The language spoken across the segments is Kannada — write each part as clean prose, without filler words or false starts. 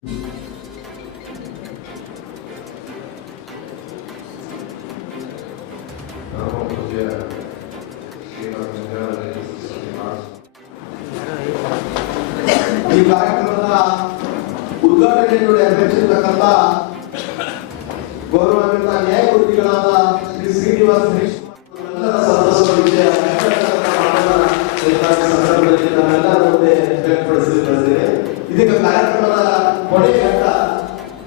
ಈ ಕಾರ್ಯಕ್ರಮದ ಉದ್ಘಾಟನೆಯನ್ನು ನೆರವೇರಿಸಿರ್ತಕ್ಕಂಥ ಗೌರವಾನ್ವಿತ ನ್ಯಾಯಮೂರ್ತಿಗಳಾದ ಶ್ರೀ ಶ್ರೀನಿವಾಸ ಎಲ್ಲರ ಸದಸ್ಯರಿಗೆ ಸಂದರ್ಭದಲ್ಲಿ ನಾವೆಲ್ಲರ ಮುಂದೆ ವ್ಯಕ್ತಪಡಿಸಿದ್ದೇವೆ. ಇದೀಗ ಕಾರ್ಯಕ್ರಮದ ಕೊನೆಯ ಘಟ್ಟ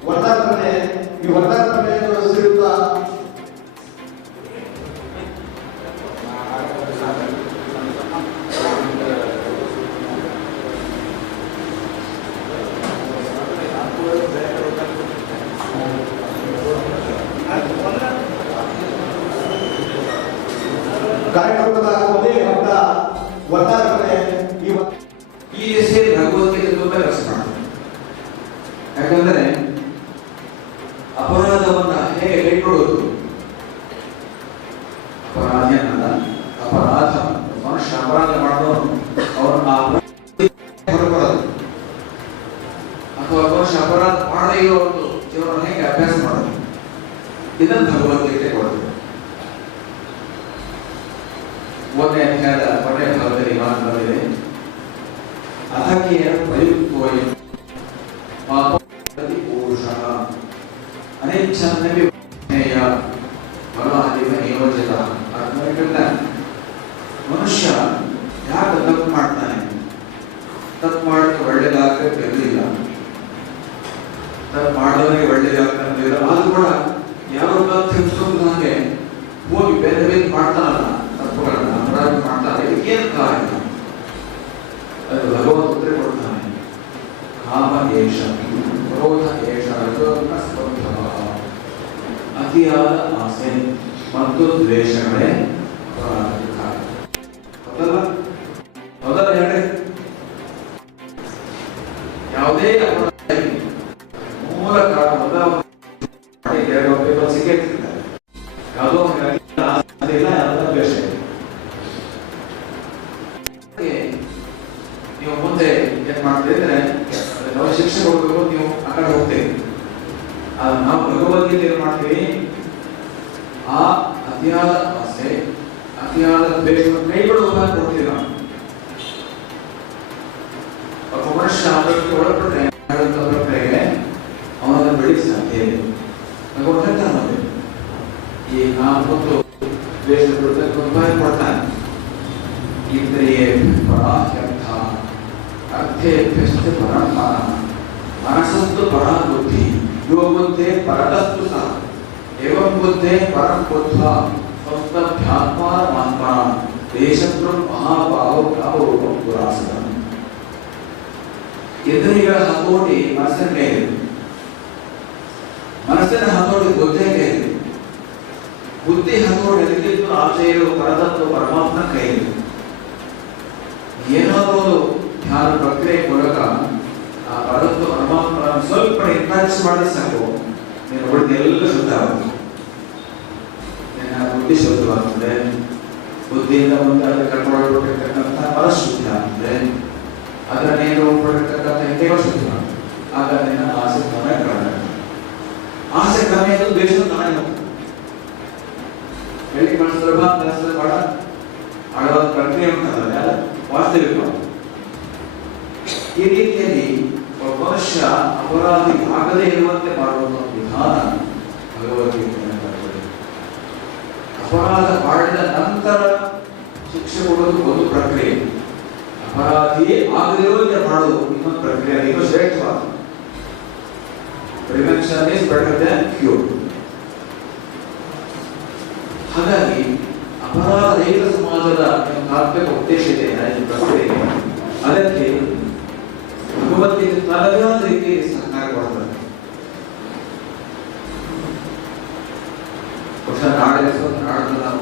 ವರ್ಣಾರ್ಪಣೆ. ಈ ವರ್ಣಾರ್ಪಣೆಯನ್ನು ಶ್ರೀಯುತ ಕಾರ್ಯಕ್ರಮದ ಕೊನೆಯ ಹಂತ ವರ್ಣಾರ್ಪಣೆ. ಈ ಹೆಸರು ಭಗವದ್ಗೀತೆ ತುಂಬಾ ಕೆಲಸ ಮಾಡ್ತಾರೆ. ಯಾಕಂದ್ರೆ ಅಪರಾಧವನ್ನ ಹೇಗೆ ಕೈಗೊಳ್ಳುವುದು, ಅಪರಾಧ ಮನುಷ್ಯ ಅಪರಾಧ ಮಾಡೋದು ಅವರನ್ನ ಹೊರಬರೋದು, ಅಥವಾ ಮನುಷ್ಯ ಅಪರಾಧ ಮಾಡದೇ ಇರೋ ಒಂದು ಜೀವನ ಹೇಗೆ ಅಭ್ಯಾಸ ಮಾಡೋದು, ಇದನ್ನು ಭಗವದ್ಗೀತೆ ಕೊಡುತ್ತೆ. ಒಂದನೇ ಅಧ್ಯಾಯದ ಕೊನೆಯ ಭಾಗದಲ್ಲಿ ಮಾತು ಬಂದಿದೆ, ಅಧಕೇನ ಪ್ರಯುಕ್ತೋಯಂ ಪಾಪತಿ ಪುರುಷಃ ಅನೇಚ್ಛನ್ನಪಿ ಜ್ಞೇಯ ಬಲಾದಿವ ನಿಯೋಜಿತ. ಅರ್ಥಾಯ್ತಲ್ಲ, ಮನುಷ್ಯ ಯಾಕೆ ತಪ್ಪು ಮಾಡ್ತಾನೆ? ತಪ್ಪು ಮಾಡೋದು ಒಳ್ಳೇದಾಗಕ್ಕೆ ಇರಲಿಲ್ಲ, ತಪ್ಪು ಮಾಡೋರಿಗೆ ಒಳ್ಳೇದಾಗ್ತಿಲ್ಲ. ಅದು ಕೂಡ ಯಾವಾಗ ತಿಳ್ಸ್ಕೊಂಡು ಹಾಗೆ ಹೋಗಿ ಬೇರೆ ಬೇರೆ ಮಾಡ್ತಾನಲ್ಲ, ತಪ್ಪುಗಳನ್ನ ಅಪರಾಧ ಮಾಡ್ತಾರೆ. ಇದಕ್ಕೇನು ಕಾರಣ? ಅದು ಭಗವಂತ ಉತ್ತರ ಕೊಡ್ತಾನೆ. ಕಾಮ ಏಷ ಕ್ರೋಧ ಏಷ ಸ್ಪರ್ಧ, ಅತಿಯಾದ ಆಸೆ ಮತ್ತು ದ್ವೇಷಗಳೇ ಅಪರಾಧಕ್ಕೆ ಕಾರಣ. ಮೊದಲ ಹೇಳಿ, ಯಾವುದೇ ಅಪರಾಧ ಮೂಲ ಕಾರಣ ಮೊದಲ ಸಿಕ್ಕಿರ್ತಾರೆ. ಯಾವುದೋ ಇಲ್ಲ, ಯಾವುದೋ ದ್ವೇಷ. ನೀವು ಮುಂದೆ ಏನ್ ಮಾಡ್ತಿದ್ರೆ ನಾವು ಶಿಕ್ಷೆ ಕೊಡ್ಬೇಕು, ನೀವು ಆ ಕಡೆ ಹೋಗ್ತೀರಿ. ನಾವು ಭಗವದ್ಗೀತೆ ಏನ್ ಮಾಡ್ತೀವಿ, ಆ ಅತಿಯಾದ ಆಸೆ ಅತಿಯಾದ ದ್ವೇಷ ಕೈಗೊಳ್ಳುವಾಗ ಕೊಡ್ತೀವಿ. ನಾವು ಒಬ್ಬ ಮನುಷ್ಯ ಅದಕ್ಕೆ ಒಳಪಟ್ಟರೆ ಅವನನ್ನು ಬೆಳೆಸಿ ಸಾಧ್ಯ ಇದೆ. ಭಗವಂತ ಹೇಳ್ತಾನೆ, ಈ ನಾವು ಮತ್ತು ದ್ವೇಷ ಬಿಡುತ್ತಕ್ಕೆ ಕೊಡ್ತಾನೆ. ಇಂದ್ರಿಯೇ ಪರಾತ್ಯರ್ಥ ಅರ್ಥೇಭ್ಯಶ್ಚ ಪರಮಾನ ಮನಸ್ಸಸ್ತು ಪರಾ ಬುದ್ಧಿ ಯೋ ಬುದ್ಧೇ ಪರತಸ್ತು ಸಹ ಏವಂ ಬುದ್ಧೇ ಪರಂ ಬುದ್ಧ್ವಾ ಸ್ವಸ್ಥಭ್ಯಾತ್ಮಾನಮಾತ್ಮ ದೇಶಕೃ ಮಹಾಭಾವೋ ಕಾವೋಪಂ ದುರಾಸದ. ಇಂದ್ರಿಯಗಳ ಹತೋಟಿ ಮನಸ್ಸಿನ ಕೈಯಲ್ಲಿ, ಮನಸ್ಸಿನ ಹತೋಟಿ ಬುದ್ಧಿಯ ಕೈಯಲ್ಲಿ, ಬುದ್ಧಿ ಹತೋಟಿ ಎಲ್ಲಿದ್ದು ಆಚೆ ಇರುವ ಪರತತ್ವ ಪರಮಾತ್ಮನ ಕೈಯಲ್ಲಿ. ಏನಾದರೂ ಧ್ಯಾನ ಪ್ರಕ್ರಿಯೆ ಮೂಲಕ ಆ ಪರತತ್ವ ಪರಮಾತ್ಮನ ಸ್ವಲ್ಪ ಇಂಟ್ರಾಕ್ಟ್ ಮಾಡಿದ್ರೆ ಸಾಕು, ನೀನು ಉಳಿದ ಎಲ್ಲ ಶುದ್ಧವಾಗುತ್ತೆ. ನಿನ್ನ ಬುದ್ಧಿ ಶುದ್ಧವಾಗ್ತದೆ, ಬುದ್ಧಿಯಿಂದ ಮುಂದೆ ಕರ್ಕೊಂಡೋಗ್ಬಿಟ್ಟಿರ್ತಕ್ಕಂಥ ಮನಸ್ಸು ಶುದ್ಧ ಆಗ್ತದೆ, ಅದರ ನೇರ ಹೋಗ್ಬಿಟ್ಟಿರ್ತಕ್ಕಂಥ ಇಂದ್ರಿಯಗಳು ಶುದ್ಧವಾಗ್ತದೆ. ಆಗ ನಿನ್ನ ಆಸೆ ಕಡಿಮೆ ಕಡಿಮೆ, ಆಸೆ ಕಡಿಮೆ ಅದು ದ್ವೇಷ ತಾನೇ ಹೋಗ್ತದೆ. ಹೇಳಿ ಸುಲಭ ಅನಿಸ್ತದೆ, ಬಹಳ ಆಳವಾದ ಪ್ರಕ್ರಿಯೆ ಉಂಟಲ್ಲ, ವಾಸ್ತವಿಕ. ಈ ರೀತಿಯಲ್ಲಿ ಒಬ್ಬ ಮನುಷ್ಯ ಅಪರಾಧಿ ಆಗದೇ ಇರುವಂತೆ ಮಾಡುವ ವಿಧಾನ ಭಗವದ್ಗೀತೆಯನ್ನು ಬರೆದಿದೆ. ಅಪರಾಧ ಮಾಡಿದ ನಂತರ ಶಿಕ್ಷೆ ಕೊಡೋದು ಒಂದು ಪ್ರಕ್ರಿಯೆ, ಅಪರಾಧಿಯೇ ಆಗದಿರುವಂತೆ ಮಾಡುವುದು ಇನ್ನೊಂದು ಪ್ರಕ್ರಿಯೆ. ಇದು ಶ್ರೇಷ್ಠವಾದ. Prevention is better than cure. ಹಾಗಾಗಿ ಅಪರಾಧ ರಹಿತ ಸಮಾಜದ ತಾತ್ವಿಕ ಉದ್ದೇಶ ಇದೆ ಪ್ರಕ್ರಿಯೆ. ಅದಕ್ಕೆ ಭಗವದ್ಗೀತೆ ತನ್ನದೇ ಆದ ರೀತಿಯಲ್ಲಿ ಸಹಕಾರ ಕೊಡ್ತಾರೆ. ನಾಳೆ ನಾವು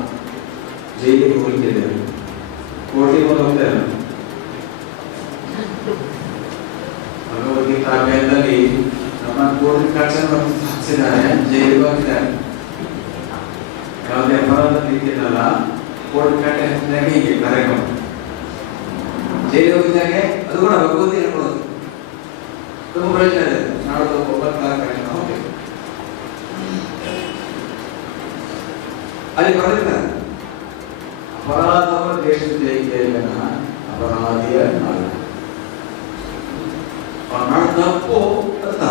ಜೈಲಿಗೆ ಹೋಗ್ತಿದ್ದೇವೆ, ಕೋರ್ಟಿಗೆ ಒಂದು ಹೋಗ್ತೇವೆ. ಭಗವದ್ಗೀತಾ ಅಭಿಯಾನದಲ್ಲಿ ನಮ್ಮ ಕೋರ್ಟಿನ ಕಕ್ಷೆಯನ್ನು ಹಾಕಿಸಿದ್ದಾರೆ, ಜೈಲಿಗೆ ಹೋಗಿದ್ದಾರೆ. ಯಾವುದೇ ಅಪರಾಧ ರೀತಿಯಲ್ಲ, ಕೋರ್ಟ್ ಕಟ್ಟೆ ಹತ್ತಿದಾಗ ಹೀಗೆ ಕಾರ್ಯಕ್ರಮ ಜೈಲಿಗೆ ಹೋಗಿದ್ದಾಗೆ ಅದು ಕೂಡ ಭಗವದ್ಗೀತೆ ಹೇಳ್ಕೊಡೋದು ತುಂಬ ಪ್ರಯೋಜನ ಇದೆ. ನಾಡ್ದು 9 ತಾರೀಕು ನಾವು ಹೋಗ್ತೀವಿ. ಅಲ್ಲಿ ಬರೆದಿದ್ದಾರೆ, ಅಪರಾಧವ ದೇಶದ ಜಯಿಕೆಯಲ್ಲಿನ ಅಪರಾಧಿಯ ನಾಡು. ನಾಡು ತಪ್ಪು ಅಂತ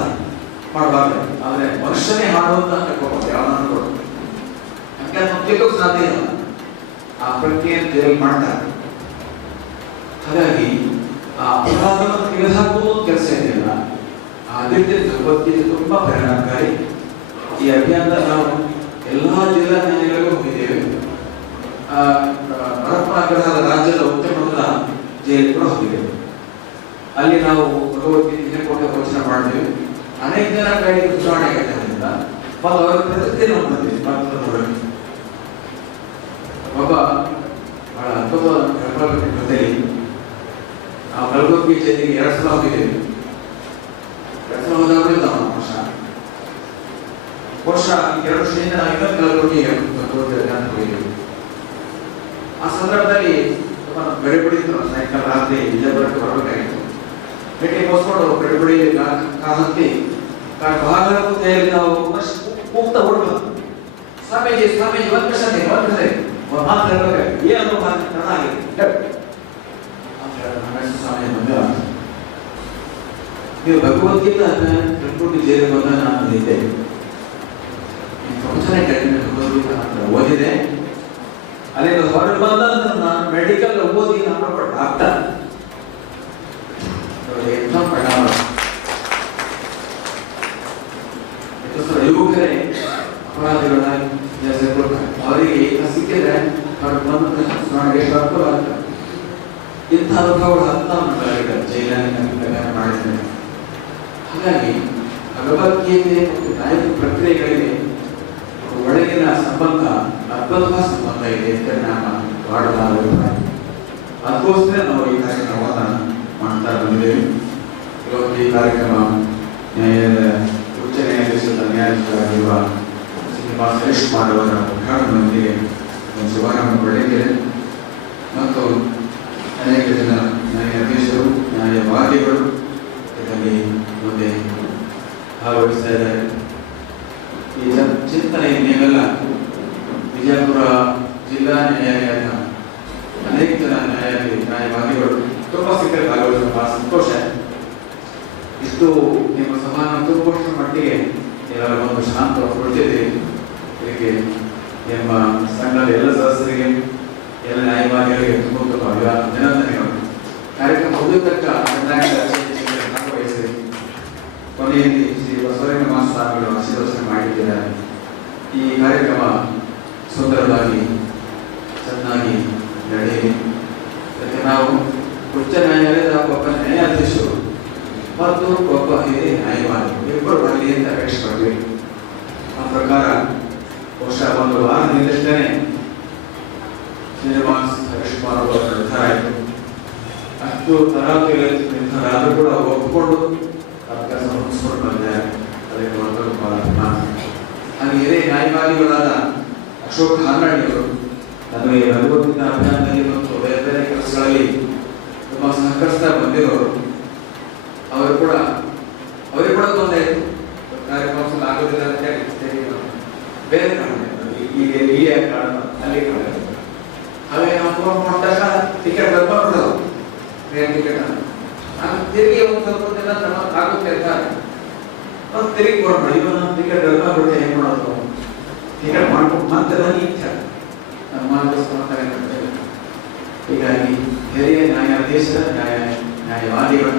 ಮಾಡಬಾರ್ದು, ಆದ್ರೆ ಮನುಷ್ಯನೇ ಮಾಡುವಂತ ಕಳ್ಕೊಬಾರ್ದು. ಯಾವನಾದ್ರು ಯಾಕೆ ಮುಖ್ಯಕ್ಕೂ ಸಾಧ್ಯ ಇಲ್ಲ, ಆ ಪ್ರಕ್ರಿಯೆಯನ್ನು ಜೈಲು ಮಾಡ್ತಾರೆ. ಹಾಗಾಗಿ ಆ ಅಪರಾಧವನ್ನು ತೆಗೆದುಹಾಕುವ ಕೆಲಸ ಏನಿಲ್ಲ. ಅದಕ್ಕೆ ಭಗವದ್ಗೀತೆ ತುಂಬಾ ಪರಿಣಾಮಕಾರಿ. ಈ ಅಭಿಯಾನದ ನಾವು ಎಲ್ಲಾ ಜಿಲ್ಲಾ ನ್ಯಾಯಾಲಯಗಳಿಗೂ ಹೋಗಿದ್ದೇವೆ. ಪರಪ್ಪನಗರದ ರಾಜ್ಯದ ಉಚ್ಚ ಮಟ್ಟದ ಜೈಲು ಕೂಡ ಹೋಗಿದ್ದೇವೆ. ಅಲ್ಲಿ ನಾವು ಭಗವದ್ಗೀತೆ ಕೊಟ್ಟು ವಚನ ಮಾಡಿದ್ದೇವೆ. ಅನೇಕ ಜನ ಕೈಗೆ ಚುನಾವಣೆ ಆಗಿದ್ದರಿಂದ ಮತ್ತು ಅವರ ಪ್ರತಿಕ್ರಿಯೆ ಬಂದಿದೆ. ಒಬ್ಬ ಬಹಳ ಅದ್ಭುತವಾದ ಕಲ್ಪನೆ ಜೊತೆಲಿ ನಾವು ಕಲಬುರಗಿ ಜೈಲಿಗೆ 2 ಸಲ ಹೋಗಿದ್ದೇವೆ. 2 ಸಲ ಹೋದಾಗಲಿಲ್ಲ ವರ್ಷ 2 ವರ್ಷದಿಂದ ನಾವು ಇನ್ನೊಂದು ಕಲಬುರಗಿಗೆ ಹೋಗಿದ್ದೇವೆ. ಆ ಸಂದರ್ಭದಲ್ಲಿ ಗಡಿಬಿಡಿದ್ರು, ಸಾಯಂಕಾಲ ರಾತ್ರಿ ವಿಜಯಪುರಕ್ಕೆ ಬರಬೇಕಾಗಿತ್ತು. ಭೇಟಿ ಮೋಸ್ಕೊಂಡು ಗಡಿಬಿಡಿ ಹತ್ತಿ ಭಾಗದ ಜೈಲಿಗೆ ನಾವು ಮುಕ್ತ ಹೊಡ್ಬೋದು. ಸ್ವಾಮೀಜಿ ಸ್ವಾಮೀಜಿ ಒಂದು ಪ್ರಶ್ನೆ ಮಾತು ಹೇಳ್ಬೇಕು, ಏನು ಮಾತು ಚೆನ್ನಾಗಿದೆ ಸ್ವಾಮಿ ಬಂದ ನೀವು ಭಗವದ್ಗೀತೆ ಕಲ್ಪುರ್ಗಿ ಜೈಲು ಬಂದ ನಾನು ಇದ್ದೆ. ಪ್ರವಚನ ಭಗವದ್ಗೀತೆ ಓದಿದೆ. ಅಲ್ಲಿ ಹೊರಗೆ ಬಂದ ನಾನು ಮೆಡಿಕಲ್ ಓದಿ ನಾನು ಡಾಕ್ಟರ್ ಪರಿಣಾಮ ಯುವಕರೇ ಅಪರಾಧಿಗಳಾಗಿ ಅವರಿಗೆ ಸಿಕ್ಕಿದ್ರೆ ಇಂಥ ಅನುಭವಗಳು ಜೈಲಿನ ಮಾಡಿದ್ದೇನೆ. ಹಾಗಾಗಿ ಭಗವದ್ಗೀತೆ ಮತ್ತು ನ್ಯಾಯಿಕ ಪ್ರಕ್ರಿಯೆಗಳಿಗೆ ಒಳಗಿನ ಸಂಬಂಧ ಅದ್ಭುತವಾದ ಸಂಬಂಧ ಇದೆ ಅಂತ ನಾನು ವಾಡಲಾದ ಅಭಿಪ್ರಾಯ. ಅದಕ್ಕೋಸ್ಕರ ನಾವು ಈ ಕಾರ್ಯಕ್ರಮವನ್ನು ಮಾಡ್ತಾ ಬಂದಿದ್ದೇವೆ. ಇವತ್ತು ಈ ಕಾರ್ಯಕ್ರಮ ನ್ಯಾಯಾಲಯದ ಉಚ್ಚ ನ್ಯಾಯಾಧೀಶದ ನ್ಯಾಯಾಧೀಶರಾಗಿರುವ ಶ್ರೀನಿವಾಸ ಸುರೇಶ್ ಕುಮಾರ್ ಅವರ ಉದ್ಘಾಟನೆಯೊಂದಿಗೆ ಶುಭಾರಂಭ ಪಡೆದಿದೆ. ಮತ್ತು ಅನೇಕ ಜನ ನ್ಯಾಯಾಧೀಶರು, ನ್ಯಾಯವಾದಿಗಳು ಇದರಲ್ಲಿ ಮುಂದೆ ಭಾಗವಹಿಸ್ತಾ ಇದ್ದಾರೆ. ಈ ಚಿಂತನೆ ನೀವೆಲ್ಲ ವಿಜಯಪುರ ಜಿಲ್ಲಾ ನ್ಯಾಯಾಲಯದ ಅನೇಕ ಜನ ನ್ಯಾಯವಾದಿಗಳು ತುಂಬಾ ಸಿಕ್ಕರೆ ಭಾಗವಹಿಸುವ ಬಹಳ ಸಂತೋಷ. ಇಷ್ಟು ನಿಮ್ಮ ಸಮಾನ ತುಂಬುವಷ್ಟರ ಮಟ್ಟಿಗೆ ನೀವೆಲ್ಲ ಒಂದು ಶಾಂತ ಕೊಡ್ತಿದ್ದೀರಿ. ಇದಕ್ಕೆ ನಿಮ್ಮ ಸಂಘದ ಎಲ್ಲ ಸದಸ್ಯರಿಗೆ, ಎಲ್ಲ ನ್ಯಾಯವಾದಿಗಳಿಗೆ ತುಂಬ ಅಭಿನಂದನೆಗಳು. ಕಾರ್ಯಕ್ರಮ ಮುಗಿದಕ್ಕ ಭಾಗವಹಿಸಿದೆ. ಕೊನೆಯಲ್ಲಿ ಶ್ರೀ ಬಸವಲಿಂಗ ಮಹಾಸ್ವಾಮಿಗಳು ಆಶೀರ್ವಚನೆ ಮಾಡಿದ್ದಾರೆ. ಈ ಕಾರ್ಯಕ್ರಮ ಸುಂದರವಾಗಿ ಚೆನ್ನಾಗಿ ನಡೆಯಲಿ. ಅದಕ್ಕೆ ನಾವು ಉಚ್ಚ ನ್ಯಾಯಾಲಯದ ಒಬ್ಬ ನ್ಯಾಯಾಧೀಶರು ಮತ್ತು ಒಬ್ಬ ಹಿರಿಯ ನ್ಯಾಯವಾದಿ ಇಬ್ಬರು ಬರಲಿ ಅಂತ ಅಪೇಕ್ಷೆ ಪಡ್ತೀವಿ. ಆ ಪ್ರಕಾರ ಬಹುಶಃ ಒಂದು ವಾರದಿಂದಷ್ಟೇ ಶ್ರೀನಿವಾಸ್ ಹರೀಶ್ಕುಮಾರ್ ಅವರ ನಿರ್ಧಾರ ಆಯಿತು. ಅಷ್ಟು ತರಾವರಿ ನಿರ್ಧಾರ ಆದರೂ ಕೂಡ ಒಪ್ಪಿಕೊಂಡು ಕೆಲಸ ಮುಗಿಸ್ಕೊಂಡು ಬಂದಿದ್ದಾರೆ. ಅದಕ್ಕೆ ಹಾಗೆ ಹಿರಿಯ ನ್ಯಾಯವಾದಿಗಳಾದ ಅಶೋಕ್ ಹಾನಳ್ಳಿಯವರು ನಮಗೆ ಭಗವದ್ಗೀತಾ ಅಭಿಯಾನದಲ್ಲಿ ಮತ್ತು ಬೇರೆ ಬೇರೆ ಕೆಲಸಗಳಲ್ಲಿ ತುಂಬ ಸಹಕರಿಸ್ತಾ ಬಂದಿರೋರು. ಅವರಿಗೂ ಕೂಡ ತೊಂದರೆ ಇತ್ತು, ಕಾರ್ಯಕ್ರಮ ಆಗೋದಿಲ್ಲ ಅಂತ ಹೇಳಿ ಬೇರೆ ಕಾರಣ ಇಲ್ಲಿಯ ಕಾರಣ ಅಲ್ಲಿ ಕಾರಣ. ಹಾಗೆ ನಾವು ಫೋನ್ ಮಾಡಿದಾಗ ಟಿಕೆಟ್ ಬರ್ಬಾರ್ದು, ಟ್ರೈನ್ ಟಿಕೆಟ್ ತಿರುಗಿ ಒಂದು ಸ್ವಲ್ಪ ದಿನ ಆಗುತ್ತೆ ಅಂತ ತಿರುಗಿ ಫೋನ್ ಮಾಡಿ ಇವನು ಟಿಕೆಟ್ ಬರ್ಬಾರ್ದು ಏನು ಮಾಡೋದು, ಟಿಕೆಟ್ ಮಾಡ್ಕೊಂಡು ಮತ್ತೆ ನನಗೆ ಇಚ್ಛೆ ಹೀಗಾಗಿ ಹಿರಿಯ ನ್ಯಾಯಾಧೀಶರ ನ್ಯಾಯವಾದಿಗಳು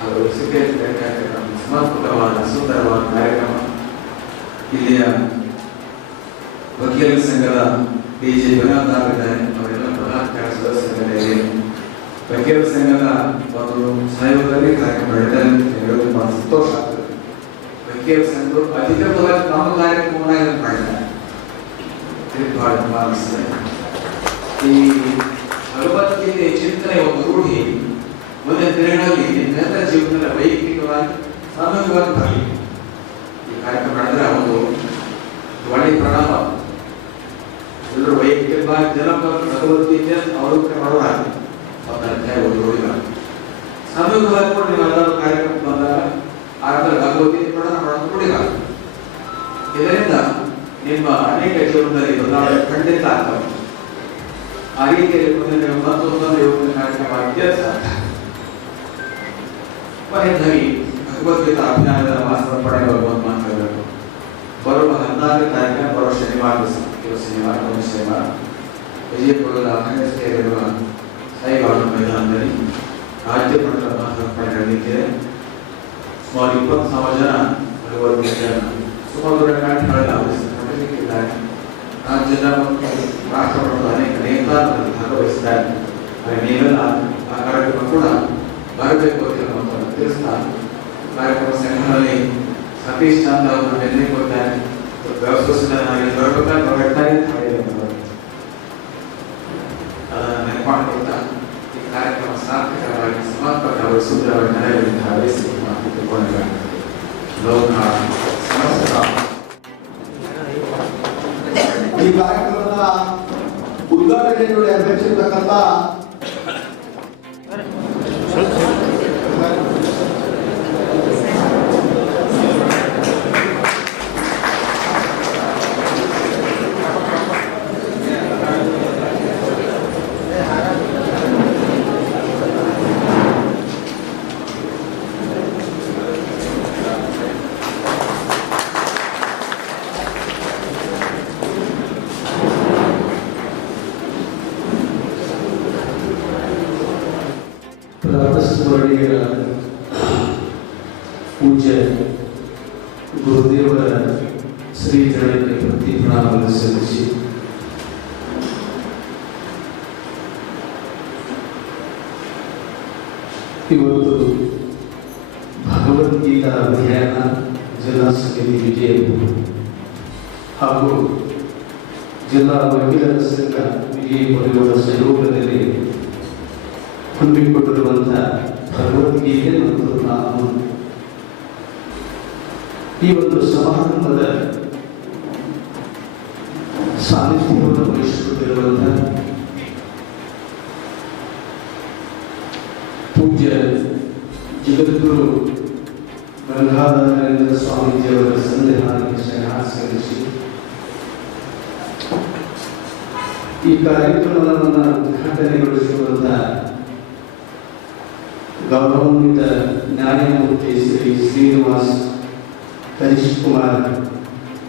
ಅವರು ಸಿದ್ಧರಿಸಬೇಕಾದ ಸಮರ್ಪಕವಾದ ಸುಂದರವಾದ ಕಾರ್ಯಕ್ರಮ. ಇಲ್ಲಿಯ ವಕೀಲರ ಸಂಘದ ಡಿಜೆ ವಿನೋದಾರಿದ್ದಾರೆ, ಅವರೆಲ್ಲ ಪ್ರಧಾನ ಸದಸ್ಯರಿದ್ದಾರೆ. ವಕೀಲರ ಸಂಘದ ಒಂದು ಸಹಯೋಗದಲ್ಲಿ ಕಾರ್ಯಕ್ರಮ ನಡೆದಿದೆ ಅಂತ ಹೇಳೋದು ಬಹಳ ಸಂತೋಷ ಆಗ್ತದೆ. ವಕೀಲರ ಸಂಘರು ಅಧಿಕೃತವಾಗಿ ನಮ್ಮ ಕಾರ್ಯಕ್ರಮವನ್ನು ಮಾಡಿದ್ದಾರೆ. ಈ ಭಗವದ್ಗೀತೆ ಚಿಂತನೆ ಒಂದು ರೂಢಿ ಮುಂದಿನ ದಿನಗಳಲ್ಲಿ ನಿಮ್ಮೆಲ್ಲರ ಜೀವನದಲ್ಲಿ ವೈಯಕ್ತಿಕವಾಗಿ ಸಾಮೂಹಿಕವಾಗಿ ಬರಲಿ. ಈ ಕಾರ್ಯಕ್ರಮ ಮಾಡಿದ್ರೆ ಒಂದು ಒಳ್ಳೆಯ ಪರಿಣಾಮ. ಎಲ್ಲರೂ ವೈಯಕ್ತಿಕವಾಗಿ ಭಗವದ್ಗೀತೆ ಅವರು ಮಾಡೋರಾಗಿ ಒಂದು ಅಧ್ಯಾಯ ಒಂದು ರೂಢಿಲ್ಲ. ಸಾಮೂಹಿಕವಾಗಿ ಕೂಡ ನೀವೆಲ್ಲರೂ ಕಾರ್ಯಕ್ರಮ ಬಂದಾಗ ಆಗ ಭಗವದ್ಗೀತೆ ಇದು ಮಾಡೋದು ಕೂಡ ಇದರಿಂದ ನಿಮ್ಮ ಅನೇಕ ಜೀವನದಲ್ಲಿ ಬದಲಾವಣೆ ಖಂಡಿತ ಆಗ್ತವೆ. ಆ ರೀತಿಯಲ್ಲಿ ಮುಂದೆ ನೀವು ಮತ್ತೊಂದೊಂದು ಯೋಗದ ಕಾರ್ಯಕ್ರಮ ಅಭ್ಯಾಸ ಕೊನೆಯದಾಗಿ ಭಗವದ್ಗೀತಾ ಅಭಿಯಾನದ ಮಾಸ್ಟರ್ ಪಡೆಯಬಹುದು ಅಂತ ಹೇಳಬೇಕು. ಬರುವ 14ನೇ ತಾರೀಕಿನ ಬರುವ ಶನಿವಾರ ಶನಿವಾರ ವಿಜಯಪುರದ ಅಖಂಡತೆಯಲ್ಲಿರುವ ಸಾಯಿಬಾಬಾ ಮೈದಾನದಲ್ಲಿ ರಾಜ್ಯ ಮಟ್ಟದ ಮಾಸ್ಟರ್ ಪಡೆ ನಡೆದಿದೆ. ಸುಮಾರು 20,000 ಜನ ಭಗವದ್ಗೀತೆಯನ್ನು ಸುಮಾರು ನಡೆಸಲಿಕ್ಕಿದ್ದಾರೆ. ರಾಜ್ಯದ ಮತ್ತು ರಾಷ್ಟ್ರ ಮಟ್ಟದ ಅನೇಕ ನೇತಾರರಲ್ಲಿ ಭಾಗವಹಿಸಿದ್ದಾರೆ. ನೀವೆಲ್ಲ ಆ ಕಾರ್ಯಕ್ರಮ ಕೂಡ ಬರಬೇಕು ಅಂತ ತಿಳಿಸ್ತಾ ಕಾರ್ಯಕ್ರಮ ಸಂಘದಲ್ಲಿ ಸತೀಶ್ ಚಂದ್ರ ಅವರು ಬೆನ್ನಿಗೆ ಕೊಡ್ತಾರೆ. ವ್ಯವಸ್ಥಿತನಾಗಿ ಬರಬೇಕಾಗಿ ಅದನ್ನು ನೆನಪಾಡ್ಕೊಳ್ತಾ ಈ ಕಾರ್ಯಕ್ರಮ ಸಾರ್ಥಕವಾಗಿ ಸಮರ್ಪಕವಾಗಿ ಸುಂದರವಾಗಿ ನೆರವೇರಿದ ಹಾರೈಸಿ ಲೋಕ ಸಮಸ್ತ ಈ ಕಾರ್ಯಕ್ರಮದ ಉದ್ಘಾಟನೆಯಲ್ಲಿ ಅಧ್ಯಕ್ಷರಿರ್ತಕ್ಕಂಥ ಪ್ರಾತಸ್ಮರಣೀಯ ಪೂಜ್ಯ ಗುರುದೇವರ ಶ್ರೀಚರಣಕ್ಕೆ ಪ್ರತಿ ಪ್ರಣಾಮವನ್ನು ಸಲ್ಲಿಸಿ ಇವತ್ತು ಭಗವದ್ಗೀತಾ ಅಭಿಯಾನ ಜಿಲ್ಲಾ ಸಮಿತಿ ವಿಜಯಪುರ ಹಾಗೂ ಜಿಲ್ಲಾ ವಕೀಲರ ಸಂಘ ವಿಜಯಪುರ ಸಹಯೋಗದಲ್ಲಿ ಹಮ್ಮಿಕೊಂಡಿರುವಂತಹ ಭಗವದ್ಗೀತೆ ಮತ್ತು ನಾನು ಈ ಒಂದು ಸಮಾರಂಭದ ಸಾನ್ನಿಧ್ಯವನ್ನು ವಹಿಸಿಕೊಂಡಿರುವಂತಹ ಪೂಜ್ಯ ಜಗದ್ಗುರು ಗಂಗಾಧರೇಂದ್ರ ಸ್ವಾಮೀಜಿಯವರ ಸಂದೇಹಾనికి ಸಲ್ಲಿಸಿ ಈ ಕಾರ್ಯಕ್ರಮವನ್ನು ಉದ್ಘಾಟನೆಗೊಳಿಸಿರುವಂತಹ ಗೌರವಾನ್ವಿತ ನ್ಯಾಯಮೂರ್ತಿ ಶ್ರೀ ಶ್ರೀನಿವಾಸ್ ಕನಿಷ್ಠ ಕುಮಾರ್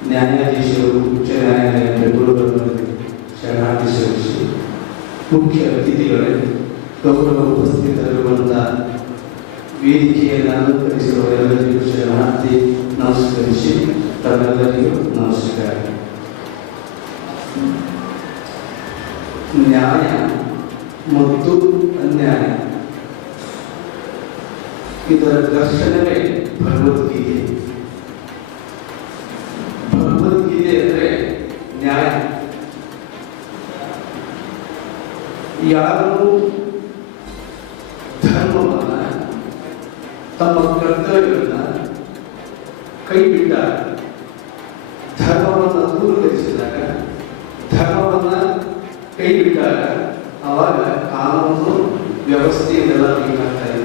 ನ್ಯಾಯಾಧೀಶರು ಉಚ್ಚ ನ್ಯಾಯಾಲಯ ಬೆಂಗಳೂರಿನಲ್ಲಿ ಶರಣಾರ್ಥಿ ಸಲ್ಲಿಸಿ ಮುಖ್ಯ ಅತಿಥಿಗಳೇ ಗೌರವ ಉಪಸ್ಥಿತರಿರುವಂತಹ ವೇದಿಕೆಯನ್ನು ಅಲಂಕರಿಸಿರುವವರೆಲ್ಲರಿಗೂ ಶರಣಾರ್ಥಿ ನಮಸ್ಕರಿಸಿ ತಮ್ಮೆಲ್ಲರಿಗೂ ನಮಸ್ಕಾರ. ನ್ಯಾಯ ಮತ್ತು ಅನ್ಯಾಯ ಇದರ ದರ್ಶನವೇ ಭಗವದ್ಗೀತೆ. ಭಗವದ್ಗೀತೆ ಅಂದರೆ ನ್ಯಾಯ. ಯಾರು ಧರ್ಮವನ್ನ ತಮ್ಮ ಕರ್ತವ್ಯಗಳನ್ನ ಕೈ ಬಿಟ್ಟಾಗ, ಧರ್ಮವನ್ನು ದೂರಗೊಳಿಸಿದಾಗ, ಧರ್ಮವನ್ನ ಕೈ ಬಿಟ್ಟಾಗ ಆವಾಗ ಕಾನೂನು ವ್ಯವಸ್ಥೆ ಇದೆಲ್ಲ ಬೇಕಾಗ್ತಾ ಇದೆ.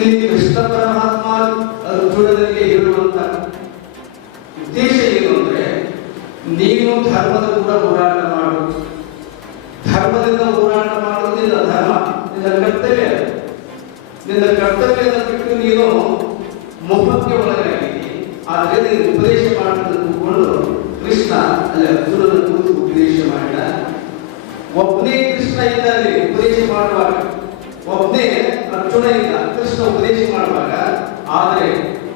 ಇಲ್ಲಿ ಕೃಷ್ಣ ಪರಮಾತ್ಮ ಅರ್ಜುನನಿಗೆ ಹೇಳುವಂತ ಉದ್ದೇಶ ಏನು ಅಂದ್ರೆ, ನೀನು ಧರ್ಮದ ಕೂಡ ಹೋರಾಟ ಮಾಡು. ಧರ್ಮದಿಂದ ಹೋರಾಟ ಮಾಡುವುದಿಲ್ಲ ಧರ್ಮ, ನಿನ್ನ ಕರ್ತವ್ಯ. ನಿನ್ನ ಕರ್ತವ್ಯದ ಬಿಟ್ಟು ನೀನು ಮೋಹಕ್ಕೆ ಒಳಗಾಗಿದ್ದಿ. ಆದರೆ ನೀನು ಉಪದೇಶ ಮಾಡುವುದನ್ನು ಕೂತ್ಕೊಂಡು ಕೃಷ್ಣ ಅಲ್ಲಿ ಅರ್ಜುನನ ಕೂತು ಉಪದೇಶ ಮಾಡಿದ. ಒಬ್ಬನೇ ಕೃಷ್ಣ ಇದ್ದಲ್ಲಿ ಉಪದೇಶ ಮಾಡುವಾಗ, ಒಬ್ಬನೇ ಅರ್ಜುನ ಇಲ್ಲ ಕೃಷ್ಣ ಉಪದೇಶ ಮಾಡುವಾಗ. ಆದರೆ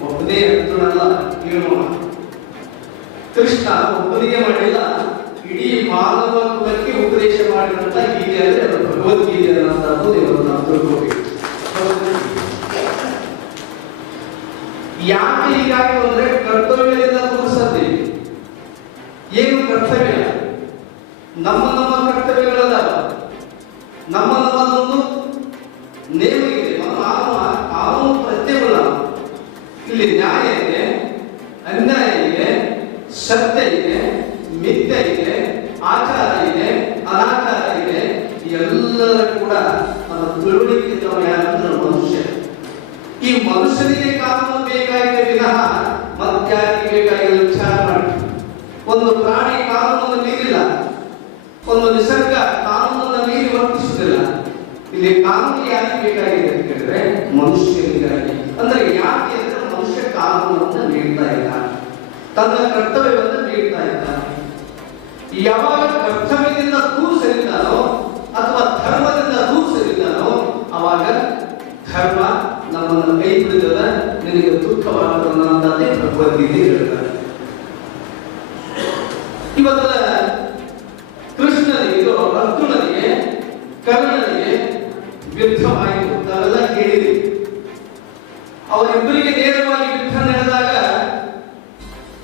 ಒಬ್ಬನೇ ಅರ್ಜುನ ಅಲ್ಲ, ಏನು ಕೃಷ್ಣ ಒಬ್ಬನಿಗೆ ಮಾಡಿಲ್ಲ, ಇಡೀ ಮಾನವ ಕುಲಕ್ಕೆ ಉಪದೇಶ ಮಾಡಿದಂತ ಗೀತೆ ಅಂದ್ರೆ ಅದು ಭಗವದ್ಗೀತೆ ಅನ್ನೋದು ಇವತ್ತು ನಾವು ತಿಳ್ಕೋಬೇಕು. ಯಾಕೆ ಹೀಗಾಗಿ ಅಂದ್ರೆ ಕರ್ತವ್ಯದಿಂದ ತೋರಿಸದೆ. ಏನು ಕರ್ತವ್ಯ? ನಮ್ಮ ನಮ್ಮ ಕರ್ತವ್ಯಗಳದಾವ, ನಮ್ಮ ನಮ್ಮದೊಂದು ನೇಮ ಇದೆ, ಕಾನೂನು ಪ್ರತ್ಯೇಕಲ್ಲ. ಇಲ್ಲಿ ನ್ಯಾಯ ಇದೆ, ಅನ್ಯಾಯ ಇದೆ, ಸತ್ಯ ಇದೆ, ಮಿಥ್ಯ ಇದೆ, ಆಚಾರ ಇದೆ, ಅನಾಚಾರ ಇದೆ. ಎಲ್ಲರ ಕೂಡ ನಮ್ಮ ತಿಳುವಳಿಕೆ ಯಾರಂದ್ರೆ ಮನುಷ್ಯ. ಈ ಮನುಷ್ಯನಿಗೆ ಕಾನೂನು ಬೇಕಾಗಿದೆ ವಿನಃ ಮತ್ಯಾರಿಗೆ ಬೇಕಾಗಿಲ್ಲ. ವಿಚಾರ ಮಾಡಿ, ಒಂದು ಪ್ರಾಣಿ ಕಾನೂನನ್ನು ಮೀರಿಲ್ಲ, ಒಂದು ನಿಸರ್ಗ ಕಾನೂನನ್ನು ಮೀರಿ ವರ್ತಿಸುವುದಿಲ್ಲ. ಇಲ್ಲಿ ಕಾನೂನು ಯಾರಿಗೆ ಬೇಕಾಗಿದೆ ಅಂತ ಕೇಳಿದ್ರೆ ಮನುಷ್ಯನಿಗಾಗಿ. ಅಂದ್ರೆ ಯಾಕೆ ಅಂದ್ರೆ ಮನುಷ್ಯ ಕಾನೂನನ್ನು ನೀಡ್ತಾ ಇದ್ದಾನೆ, ತನ್ನ ಕರ್ತವ್ಯವನ್ನು ನೀಡ್ತಾ ಇದ್ದಾನೆ. ಯಾವಾಗ ಕರ್ತವ್ಯದಿಂದ ದೂರ ಸರಿತಾನೋ ಅಥವಾ ಧರ್ಮದಿಂದ ದೂರ ಸರಿತಾನೋ ಅವಾಗ ಧರ್ಮ ನಮ್ಮನ್ನು ಕೈ ಬಿಡುತ್ತದ, ನಿನಗೆ ದುಃಖವಾಗುವುದನ್ನೇ ಭಗವದ್ಗೀತೆ ಹೇಳ್ತಾರೆ. ಇವತ್ತ ಕೃಷ್ಣನಿಗೆ ಅರ್ಜುನನಿಗೆ ಕರ್ಣನಿಗೆ ಯುದ್ಧವಾಯಿತು, ನಾವೆಲ್ಲ ಕೇಳಿದ್ವಿ. ಅವರಿಬ್ಬರಿಗೆ ನೇರವಾಗಿ ಯುದ್ಧ ನಡೆದಾಗ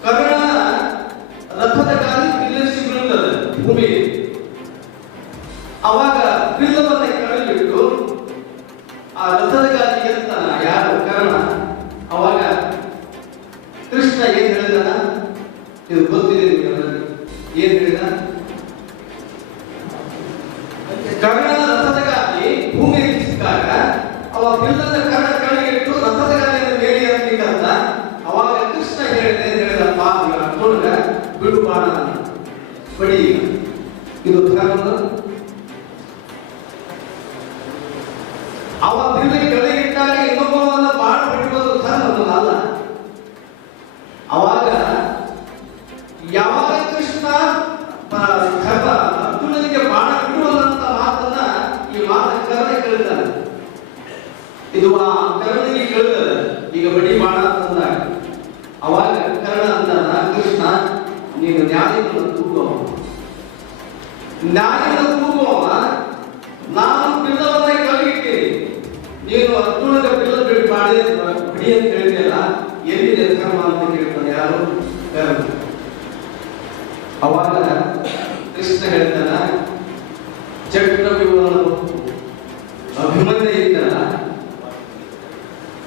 ಕರ್ಣನ ರಥದ ಗಾಲಿ ಬಿಲ್ಲಿಸಿ ಬೀಳುತ್ತದೆ ಭೂಮಿಗೆ. ಅವಾಗ ಬಿಲ್ಲವನ್ನ ಕೆಳಗಿಟ್ಟು ಆ ರಥದ ಗಾಲಿ ಎತ್ತಾನ ಯಾರು? ಕರ್ಣ. ಅವಾಗ ಕೃಷ್ಣ ಏನ್ ಹೇಳಿದಾನ? ಇದು ಗೊತ್ತಿದೆ ನಿಮಗೆ. ಏನ್ ಹೇಳಿದ? ಕರ್ಣನ ರಥದ ಗಾಲಿ ಭೂಮಿಗೆ ಸಿಕ್ಕಾಗ ಅವ ಬಿಲ್ಲದ ಕರ್ಣ ಕೆಳಗಿಟ್ಟು ರಥದ ಗಾಲಿಯನ್ನು ಮೇಲೆ ಎತ್ತಲಿಕ್ಕಂತ ಅವಾಗ ಕೃಷ್ಣ ಹೇಳಿದಪ್ಪ ಅರ್ಜುನಗ ಬಿಡು ಬಾಣ ಬಡಿ. ಇದು ಧರ್ಮ. ಅವ ಬಿಲ್ಲಿಗೆ ಕೆಳಗಿಟ್ಟಾಗ ಇನ್ನೊಬ್ಬವನ್ನ ಬಾಣ ಬಿಡುವುದು ಧರ್ಮ ಅಲ್ಲ. ಅವಾಗ ಯಾವಾಗ ಕೃಷ್ಣ ಅರ್ಜುನನಿಗೆ ಬಾಣ ಬಿಡುವಂತ ಮಾತನ್ನ ಈ ಮಾತ ಕರ್ಣ ಕೇಳ್ತಾನೆ. ಇದು ಆ ಕರ್ಣನಿಗೆ ಕೇಳ್ತದೆ, ಈಗ ಬಡಿ ಬಾಣ ಅಂತಂದಾಗ ಅವಾಗ ಕರ್ಣ ಅಂತಾನ, ಕೃಷ್ಣ ನೀನು ನ್ಯಾಯವನ್ನು ತೂಗುವ, ನ್ಯಾಯವನ್ನು ತೂಗುವ, ನಾನು ಬಿಲ್ಲವನ್ನ ಕೆಳಗಿಟ್ಟೇನೆ, ನೀನು ಅರ್ಜುನನ ಬಿಲ್ಲ ಬಿಡಿ ಬಾಡಿ ಬಿಡಿ ಅಂತ ಹೇಳಿದೆಯಲ್ಲ, ಎಲ್ಲಿದೆ ಧರ್ಮ ಅಂತ ಕೇಳ್ತಾನೆ. ಯಾರು? ಕರ್ಣ. ಅವಾಗ ಕೃಷ್ಣ ಹೇಳ್ತಾನ, ಚಕ್ರವ್ಯೂಹವನ್ನು ಅಭಿಮನ್ಯು ಇದ್ದಾನ,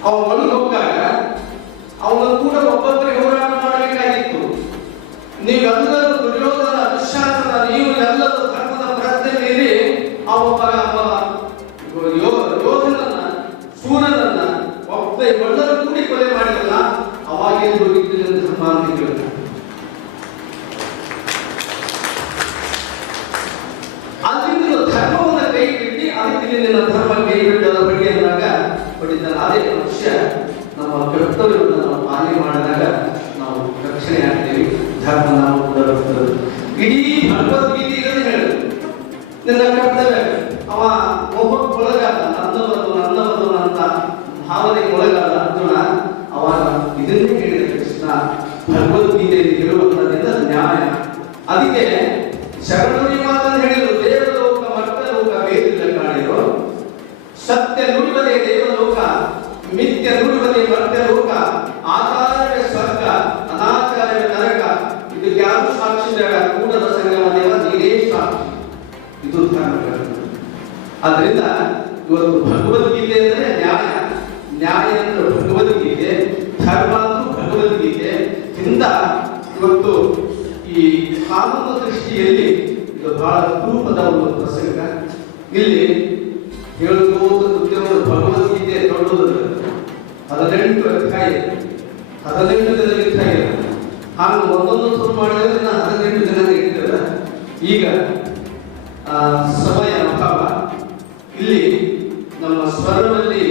ಅವ ಒಳಗೆ ಹೋಗಾಗ ಅವನ ಕೂಡ ಒಬ್ಬೊಬ್ಬರಿಗೆ ಹೋರಾಟ ಮಾಡಬೇಕಾಗಿತ್ತು. ನೀವೆಲ್ಲರೂ ದುರ್ಯೋಧನ ದುಶ್ಯಾಸನ, ನೀವು ಎಲ್ಲರೂ ಧರ್ಮದ ಪ್ರಜ್ಞೆ ಮೀರಿ ಆ ಒಬ್ಬ ಯೋಧನನ್ನ ಸೂರ್ಯನನ್ನ ಎಲ್ಲರೂ ಕೂಡಿ ಕೊಲೆ ಮಾಡಿರಲ್ಲ, ಅವಾಗೇ ಹೋಗಿದ್ದು ಧರ್ಮ ಅಂತ ಕೇಳ್ತಾರೆ. ಅಲ್ಲಿಂದ ಧರ್ಮವನ್ನು ಕೈ ಬಿಟ್ಟು ಅದಕ್ಕೆ ನಿನ್ನ ಧರ್ಮ ಕೈ ಬಿಟ್ಟದ ಬಗ್ಗೆ ಅಂದಾಗ ಪಡಿತಾನೆ. ಅದೇ ಮನುಷ್ಯ ನಮ್ಮ ಕರ್ತವ್ಯವನ್ನು ನಾವು ಪಾಲನೆ ಮಾಡಿದಾಗ ನಾವು ರಕ್ಷಣೆ ಆಗ್ತೇವೆ, ಧರ್ಮ ನಾವು ಬರುತ್ತದೆ. ಇಡೀ ಭಗವದ್ಗೀತೆ ಇದನ್ನು ಹೇಳುದು, ನಿನ್ನ ಕರ್ತವ್ಯ. ಅವ ಒಳಗಾದ ನನ್ನವರು ಅಂತ ಭಾವನೆಗೆ ಒಳಗಾದ ಅರ್ಜುನ ಅವಾಗ ಇದನ್ನೇ ಹೇಳಿದ ಕೃಷ್ಣ. ಭಗವದ್ಗೀತೆಯಲ್ಲಿ ಹೇಳುವಂತದ್ರಿಂದ ನ್ಯಾಯ. ಅದಕ್ಕೆ ಶರಣುಡಿ ಮಾತನ್ನು ಹೇಳಿದ್ರು, ದೇವಲೋಕ ಮರ್ತ್ಯಲೋಕ ಬೇರಿಲ್ಲ ಕಾಣಿರು, ಸತ್ಯ ನುಡಿವದೇ ದೇವಲೋಕ, ಮಿಥ್ಯ ನುಡಿವದೇ ಮರ್ತ್ಯಲೋಕ, ಆಚಾರವೇ ಸ್ವರ್ಗ, ಅನಾಚಾರವೇ ನರಕ, ಇದು ಯಾರು ಸಾಕ್ಷಿದಾಗ ಕೂಡದ ಸಂಗಮ ದೇವ ನೀರೇ ಸಾಕ್ಷಿ. ಇದು ಧರ್ಮ. ಆದ್ರಿಂದ ಇವತ್ತು ಭಗವದ್ಗೀತೆ ಅಂದ್ರೆ ನ್ಯಾಯ, ನ್ಯಾಯ ಅಂದ್ರೆ ಭಗವದ್ಗೀತೆ, ಧರ್ಮ ಅಂದ್ರೆ ಭಗವದ್ಗೀತೆ ಇಂದ ಇವತ್ತು ಈ ಕಾನೂನು ದೃಷ್ಟಿಯಲ್ಲಿ ಇದು ಬಹಳ ರೂಪದ ಒಂದು ಪ್ರಸಂಗ. ಇಲ್ಲಿ ಹೇಳುವುದು ಭಗವದ್ಗೀತೆ ದೊಡ್ಡದು 18 ಅಧ್ಯಾಯ, 18 ದಿನ ಅಧ್ಯಾಯ. ಹಾಗೆ ಒಂದೊಂದು ಶುರು ಮಾಡಿದ್ರೆ 18 ದಿನ ಇರ್ತದೆ. ಈಗ ಸಮಯ ಅಭಾವ. ಇಲ್ಲಿ ನಮ್ಮ ಸ್ವರದಲ್ಲಿ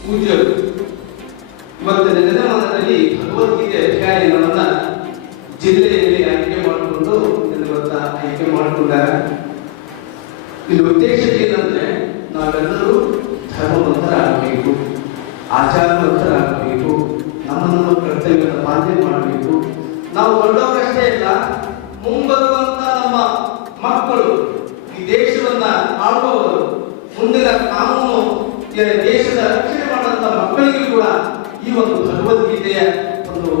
ಪೂಜ್ಯರು ಇವತ್ತಿನ ದಿನಮಾನದಲ್ಲಿ ಭಗವದ್ಗೀತೆ ಅಧ್ಯಾಯನವನ್ನ ಜಿಲ್ಲೆಯಲ್ಲಿ ಆಯ್ಕೆ ಮಾಡಿಕೊಂಡು ಇವತ್ತ ಆಯ್ಕೆ ಮಾಡಿಕೊಂಡಾಗ ಇಲ್ಲಿ ಉದ್ದೇಶ ಏನಂದ್ರೆ ನಾವೆಲ್ಲರೂ ಧರ್ಮವಂತರಾಗಬೇಕು, ಆಚಾರವಂತರಾಗಬೇಕು, ನಮ್ಮ ಕರ್ತವ್ಯವನ್ನು ಪಾಲನೆ ಮಾಡಬೇಕು. ನಾವು ದೊಡ್ಡವರಷ್ಟೇ ಇಲ್ಲ, ಮುಂಬರುವಂತ ನಮ್ಮ ಮಕ್ಕಳು, ಈ ದೇಶವನ್ನ ಆಳುವವರು, ಮುಂದಿನ ಕಾನೂನು ದೇಶದ ರಕ್ಷಣೆ ಮಾಡುವಂತ ಮಕ್ಕಳಿಗೂ ಕೂಡ ಈ ಒಂದು ಭಗವದ್ಗೀತೆಯ ಒಂದು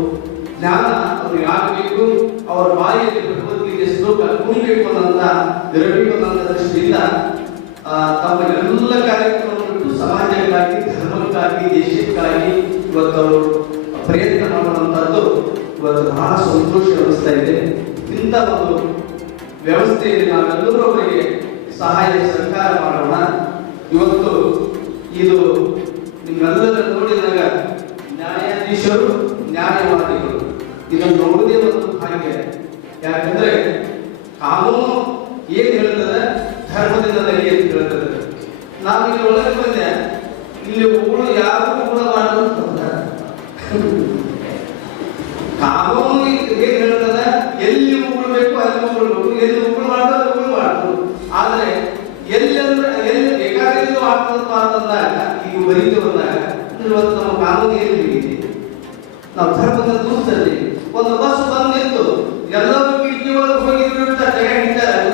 ಜ್ಞಾನ ಅವರಿಗೆ ಆಗಬೇಕು. ಅವರ ಬಾಯಿಯಲ್ಲಿ ಭಗವದ್ಗೀತೆ ಶ್ಲೋಕ ಕುಣಿಬೇಕು ಅನ್ನೋಂತ ಇರಬೇಕು ಅನ್ನೋ ದೃಷ್ಟಿಯಿಂದ ತಮ್ಮ ಎಲ್ಲ ಕಾರ್ಯಕ್ರಮಗಳು ಸಮಾಜಕ್ಕಾಗಿ, ಧರ್ಮಕ್ಕಾಗಿ, ದೇಶಕ್ಕಾಗಿ ಇವತ್ತು ಅವರು ಪ್ರಯತ್ನ ಮಾಡುವಂತದ್ದು ಇವತ್ತು ಬಹಳ ಸಂತೋಷ ಅನಿಸ್ತಾ ಇದೆ. ಇಂಥ ಒಂದು ವ್ಯವಸ್ಥೆಯಲ್ಲಿ ನಾವೆಲ್ಲರೂ ಅವರಿಗೆ ಸಹಾಯ ಸಹಕಾರ ಮಾಡೋಣ. ಇವತ್ತು ಇದು ನಿಮ್ಮೆಲ್ಲರ ನೋಡಿದ ನ್ಯಾಯಾಧೀಶರು ನ್ಯಾಯವಾದಿಗಳು ಇದನ್ನು ನೋಡುವುದೇ ಒಂದು ಭಾಗ್ಯ. ಯಾಕಂದ್ರೆ ಕಾನೂನು ಏನ್ ಹೇಳ್ತದೆ ಧರ್ಮದಿಂದ ನಡಿ ಅಂತ ಹೇಳ್ತದೆ. ನಾವು ಇಲ್ಲಿ ಒಳಗೆ ಬಂದೆ, ಇಲ್ಲಿ ಉಗುಳು ಯಾರು ಉಗುಳಬಾರ್ದು ಅಂತ ಕಾನೂನು ಏನ್ ಹೇಳ್ತದೆ, ಎಲ್ಲಿ ಉಗುಳ್ಬೇಕು ಅಲ್ಲಿ ಉಗುಳ್ಬೇಕು, ಎಲ್ಲಿ ಉಗುಳಬಾರ್ದು ಅಲ್ಲಿ ಉಗುಳಬಾರ್ದು. ಆದ್ರೆ ಎಲ್ಲಿ ಬೇಕಾಗಿದ್ದು ಆಗ್ತದಪ್ಪ ಅಂತಂದಾಗ ಈಗ ಬರೀತು ಬಂದಾಗ ಇವತ್ತು ನಮ್ಮ ಕಾನೂನು ಏನು ಇದೆ, ನಾವು ಧರ್ಮದ ದೂರದಲ್ಲಿ ಒಂದು ಬಸ್ ಬಂದು ನಿಂತು ಎಲ್ಲರೂ ಕಿಟಕಿ ಒಳಗೆ ಹೋಗಿ ಹಿಡಿತಾರೆ,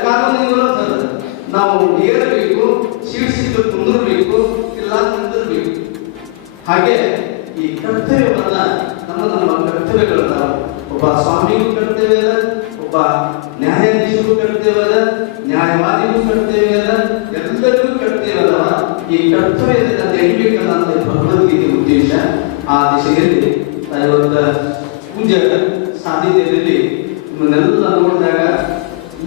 ಕಾನೂನಿನ ವಿರುದ್ಧ ನಾವು ಏರಬೇಕು, ಸೀಟ್ ಸಿಟ್ಟು ಕುಂದಿರ್ಬೇಕು, ಇಲ್ಲ ನಿಂದಿರ್ಬೇಕು. ಹಾಗೆ ಈ ಕರ್ತವ್ಯವನ್ನ ನಮ್ಮ ಕರ್ತವ್ಯಗಳನ್ನ ಒಬ್ಬ ಸ್ವಾಮಿಗೂ ಕರ್ತವ್ಯ ಅದ, ಒಬ್ಬ ನ್ಯಾಯಾಧೀಶರಿಗೂ ಕರ್ತವ್ಯ ಅದ, ನ್ಯಾಯವಾದಿಗೂ ಕರ್ತವ್ಯ ಅದ, ಎಲ್ಲರಿಗೂ ಕರ್ತವ್ಯ ಅದ. ಈ ಕರ್ತವ್ಯದಿಂದ ತೆಗಿಬೇಕನ್ನೋದು ಭಗವದ್ಗೀತೆ ಉದ್ದೇಶ. ಆ ದಿಶೆಯಲ್ಲಿ ಇವತ್ತು ಪೂಜೆ ಸಾಧ್ಯತೆಯಲ್ಲಿ ನಿಮ್ಮನ್ನೆಲ್ಲ ನೋಡಿದಾಗ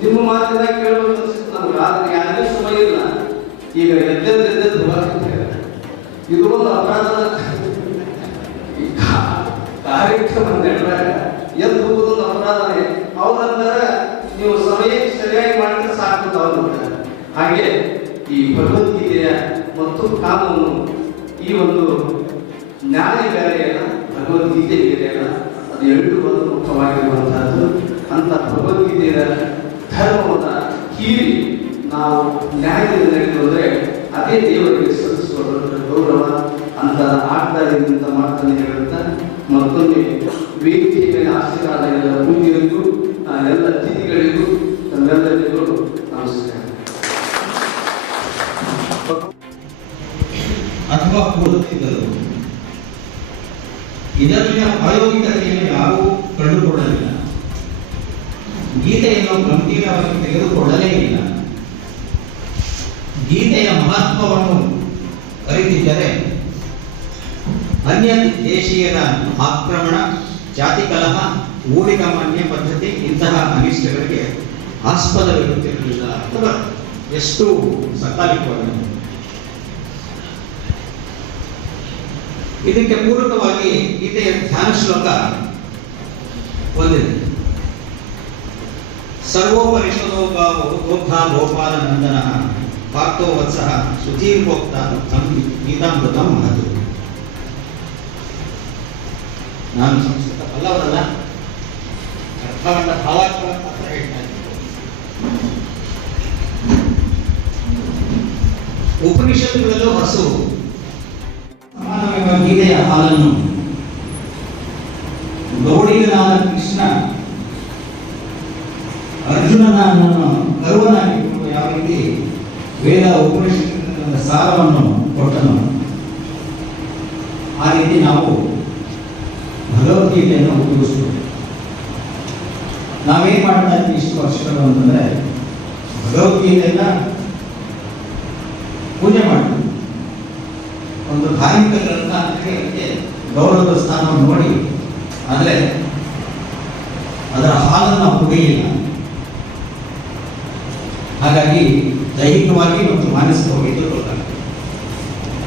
ನಿಮ್ಮ ಮಾತಿನ ಕೇಳಬೇಕು ಅನಿಸುತ್ತೆ ನಮ್ಗೆ. ಆದ್ರೆ ಯಾವುದೇ ಸಮಯ ಇಲ್ಲ, ಈಗ ಎದ್ದೆದ್ದು ಇದು ಒಂದು ಅಪರಾಧ. ಕಾರ್ಯಕ್ರಮ ನಡೆದಾಗ ಎದ್ದು ಹೋಗೋದೊಂದು ಅಪರಾಧನೇ. ಅವ್ರಂತಾರೆ ನೀವು ಸಮಯಕ್ಕೆ ಸರಿಯಾಗಿ ಮಾಡಿದ್ರೆ ಸಾಕು ಅಂತಾರೆ. ಹಾಗೆ ಈ ಭಗವದ್ಗೀತೆಯ ಮತ್ತು ಕಾನೂನು ಈ ಒಂದು ನ್ಯಾಯ ಬೇರೆಯಲ್ಲ, ಭಗವದ್ಗೀತೆ ಬೇರೆಯಲ್ಲ, ಅದು ಎರಡು ಒಂದು ಮುಖ್ಯವಾಗಿರುವಂತಹದ್ದು. ಅಂತ ಭಗವದ್ಗೀತೆಯ ಧರ್ಮವನ್ನು ಹೀರಿ ನಾವು ನ್ಯಾಯದಲ್ಲಿ ನಡೆಯೋದ್ರೆ ಅದೇ ದೇವರಿಗೆ ಸಲ್ಲಿಸುವ ಗೌರವ ಅಂತ ಆಗ್ತಾ ಇದೆ ಅಂತ ಮಾತನ್ನು ಹೇಳುತ್ತಾ ಮತ್ತೊಮ್ಮೆ ವೇದಿಕೆಯ ಮೇಲೆ ಆಶೀರ್ವಾದ ಎಲ್ಲ ಪೂಜ್ಯರಿಗೂ ಎಲ್ಲ ಅತಿಥಿಗಳಿಗೂ ತಮ್ಮೆಲ್ಲರಿಗೂ ನಮಸ್ಕಾರ. ಅಥವಾ ಓದುತ್ತಿದ್ದರು ಇದರಲ್ಲಿನ ಪ್ರಾಯೋಗಿಕತೆಯನ್ನು ಯಾರೂ ಕಂಡುಕೊಳ್ಳಲಿಲ್ಲ. ಗೀತೆಯನ್ನು ಗಂಭೀರವಾಗಿ ತೆಗೆದುಕೊಳ್ಳಲೇ ಇಲ್ಲ. ಗೀತೆಯ ಮಹತ್ವವನ್ನು ಅರಿತಿದ್ದರೆ ಅನ್ಯ ದೇಶೀಯರ ಆಕ್ರಮಣ, ಜಾತಿ ಕಲಹ, ಊಳಿಗಮಾನ್ಯ ಪದ್ಧತಿ ಇಂತಹ ಅನಿಷ್ಟಗಳಿಗೆ ಆಸ್ಪದವಿರುತ್ತಿರಲಿಲ್ಲ. ಅಥವಾ ಎಷ್ಟು ಸಕಾಲಿಕವಾಗಿದೆ. ಇದಕ್ಕೆ ಪೂರಕವಾಗಿ ಗೀತೆಯ ಧ್ಯಾನ ಶ್ಲೋಕ ಒಂದಿದೆ. ಸರ್ವೋಪನಿಷದೋಪೋಕ್ತ ಗೋಪಾಲನಂದನ ಪಾರ್ಥೋ ವತ್ಸಃ ಸುಧೀರ್ಭೋಕ್ತ ಗೀತಾಮೃತಂ ಮಹತು. ನಾನು ಸಂಸ್ಕೃತ ಬಲ್ಲವರಲ್ಲ, ಅರ್ಥವನ್ನ ಭಾವಾತ್ಮಕ ಮಾತ್ರ ಹೇಳ್ತಾ ಇದ್ದೀನಿ. ಉಪನಿಷತ್ತುಗಳಲ್ಲೂ ಹಸು ಸಮಾನವೆಂಬ ಗೀತೆಯ ಹಾಲನ್ನು ಗೌಡಿಗನಾದ ಕೃಷ್ಣ ಅರ್ಜುನನನ್ನು ಕರುವನಾಗಿಟ್ಟು ಯಾವ ರೀತಿ ವೇದ ಉಪನಿಷತ್ತಿನ ಸಾರವನ್ನು ಕೊಟ್ಟನು, ಆ ರೀತಿ ನಾವು ಭಗವದ್ಗೀತೆಯನ್ನು ಉಪಯೋಗಿಸ್ತೀವಿ. ನಾವೇನ್ ಮಾಡ್ತಾ ಇದ್ದೀವಿ ಇಷ್ಟು ವರ್ಷಗಳು ಅಂತಂದ್ರೆ ಭಗವದ್ಗೀತೆಯನ್ನ ಪೂಜೆ ಮಾಡ್ತೀವಿ. ಒಂದು ಧಾರ್ಮಿಕ ಗ್ರಂಥ ಅಂತ ಗೌರವದ ಸ್ಥಾನವನ್ನು ನೋಡಿ, ಆದರೆ ಅದರ ಹಾಲನ್ನು ಕುಡಿಯಿಲ್ಲ. ಹಾಗಾಗಿ ದೈಹಿಕವಾಗಿ ಮತ್ತು ಮಾನಸಿಕವಾಗಿ ತಿಳ್ಕೊಳ್ತಾರೆ.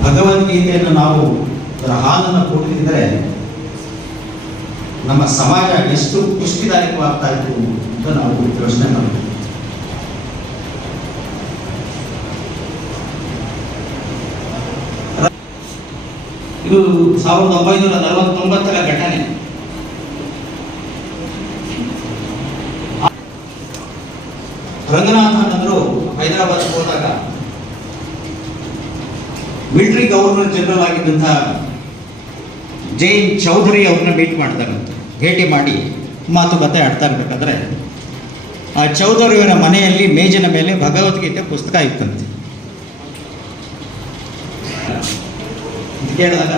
ಭಗವದ್ಗೀತೆಯನ್ನು ನಾವು ಅದರ ಹಾಲನ್ನು ಕುಡಿದಿದ್ದರೆ ನಮ್ಮ ಸಮಾಜ ಎಷ್ಟು ಪುಷ್ಟಿದಾಯಕವಾಗ್ತಾ ಇತ್ತು ಅಂತ ನಾವು ಯೋಚನೆ ಮಾಡಬೇಕು. ಇದು 1949ರ ಘಟನೆ. ರಂಗನಾಥನ್ ಅವರು ಹೈದರಾಬಾದ್ ಹೋದಾಗ ಮಿಲಿಟರಿ ಗವರ್ನರ್ ಜನರಲ್ ಆಗಿದ್ದಂತಹ ಜೈನ್ ಚೌಧರಿ ಅವ್ರನ್ನ ಭೇಟಿ ಮಾಡಿ ಮಾತುಕತೆ ಆಡ್ತಾ ಇರ್ಬೇಕಾದ್ರೆ ಆ ಚೌಧರಿಯವರ ಮನೆಯಲ್ಲಿ ಮೇಜಿನ ಮೇಲೆ ಭಗವದ್ಗೀತೆ ಪುಸ್ತಕ ಇತ್ತಂತೆ. ಕೇಳಿದಾಗ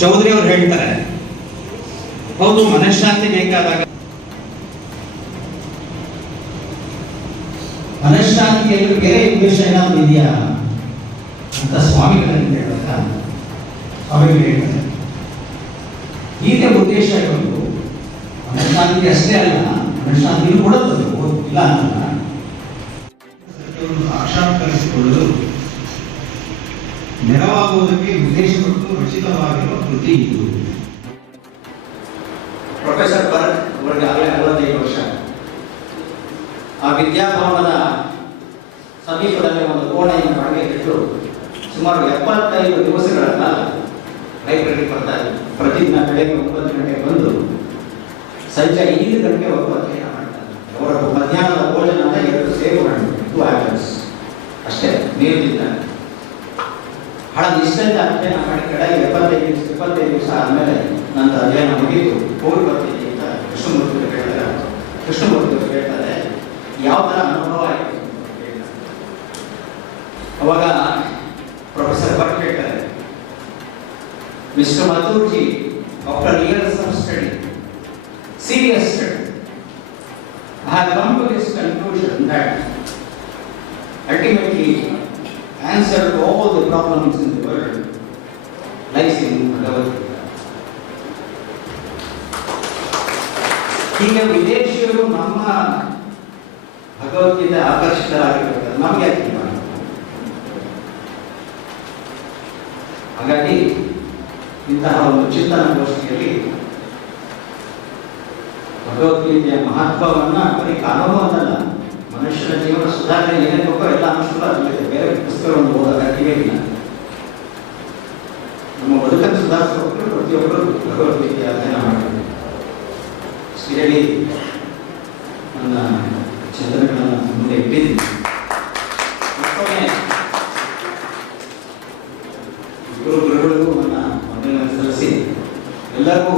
ಚೌಧರಿ ಅವರು ಹೇಳ್ತಾರೆ, ಹೌದು, ಮನಃಶಾಂತಿ ಬೇಕಾದಾಗ ಮನಃಶಾಂತಿಯಲ್ಲಿ ಬೇರೆ ಉದ್ದೇಶ ಏನಾದ್ರು ಇದೆಯಾ ಅಂತ ಸ್ವಾಮಿಗಳನ್ನು ಕೇಳಿದಾಗ ಸ್ವಾಮಿಗಳು ಹೇಳ್ತಾರೆ, ಗೀತೆ ಉದ್ದೇಶ ಇರೋದು ಮನಃಶಾಂತಿ ಅಷ್ಟೇ ಅಲ್ಲ, ಮನಃಶಾಂತಿ ಕೊಡುತ್ತದೆ ಇಲ್ಲ ಅಂತ ಸಾಕ್ಷಾತ್ಕರಿಸಿಕೊಳ್ಳಲು ನೆರವಾಗುವುದಕ್ಕೆ ಉದ್ದೇಶಪಟ್ಟು ರಚಿತವಾಗಿರುವ ಬುದ್ಧಿ ಇದು. ಪ್ರೊಫೆಸರ್ ಭರತ್ ಅವರಿಗೆ ಆಗಲೇ 65 ವರ್ಷ. ಆ ವಿದ್ಯಾಭವನದ ಸಮೀಪದಲ್ಲಿ ಒಂದು ಕೋಣೆಯನ್ನು ಬಾಡಿಗೆ ಇಟ್ಟು ಸುಮಾರು 75 ದಿವಸಗಳ ಕಾಲ ಲೈಬ್ರರಿ ಬರ್ತಾರೆ. ಪ್ರತಿದಿನ ಬೆಳಗ್ಗೆ 9 ಗಂಟೆಗೆ ಬಂದು ಸಂಜೆ 5 ಗಂಟೆಗೆ ಅಧ್ಯಯನ ಮಾಡ್ತಾರೆ. ಅವರ ಮಧ್ಯಾಹ್ನದ ಭೋಜನ 2 ಸೇಬುಹಣ್ಣು, 2 ಆಪಲ್ಸ್ ಅಷ್ಟೇ, ನೀರು ತಿಂತಾರೆ. ಬಹಳ ನಿಷ್ಠೆಯಿಂದ ಅಧ್ಯಯನ ಮಾಡಿ ಕಡೆಗೆ 75 ದಿವಸ ಆದಮೇಲೆ ನನ್ನ ಅಧ್ಯಯನ ಮುಗಿದು ಹೋಗಿ ಬರ್ತೀನಿ ಅಂತ ಕೃಷ್ಣಮೂರ್ತಿ ಹೇಳ್ತಾರೆ ಯಾವ ಥರ ಅನುಭವ ಆಯಿತು ಅಂತ ಹೇಳ್ತಾರೆ. ಅವಾಗ ಪ್ರೊಫೆಸರ್ ಭಟ್ ಹೇಳ್ತಾರೆ, mister Mathurji, after years of study, serious study, I have come to this conclusion that ultimately answer to all the problems in the world lies in Bhagavad Gita. ಈಗ ವಿದೇಶಿಯರು ನಮ್ಮ ಭಗವದ್ಗೀತೆ ಆಕರ್ಷಿತರಾಗಿರ್ಬೇಕಾದ್ರೆ ನಮಗೆ ಯಾಕೆ ಮಾಡಿ? ಹಾಗಾಗಿ ಇಂತಹ ಒಂದು ಚಿಂತನಗೋಷ್ಠಿಯಲ್ಲಿ ಭಗವದ್ಗೀತೆಯ ಮಹತ್ವವನ್ನ ಬರೀ ಕಾನೂನು ಅಂತಲ್ಲ, ಮನುಷ್ಯನ ಜೀವನ ಸುಧಾರಣೆ ಏನೇನು ಬೇಕೋ ಎಲ್ಲ ಅಂಶಗಳು ಅದರಲ್ಲಿದೆ. ಬೇರೆ ಪುಸ್ತಕಗಳನ್ನು ಓದೋದು ಅಗತ್ಯವೇ ಇಲ್ಲ. ನಮ್ಮ ಬದುಕನ್ನು ಸುಧಾರಿಸೋಕೆ ಪ್ರತಿಯೊಬ್ಬರು ಭಗವದ್ಗೀತೆಯ ಅಧ್ಯಯನ ಮಾಡಬೇಕು. ಹೇಳಿ ನನ್ನ ಚಿಂತನೆಗಳನ್ನು ಮುಂದೆ ಇಟ್ಟಿದ್ದೀನಿ. ಮತ್ತೊಮ್ಮೆ ಗುರುಗಳಿಗೂ ನನ್ನ ಮೊದಲನೇ ಸಲ್ಲಿಸಿ ಎಲ್ಲರಿಗೂ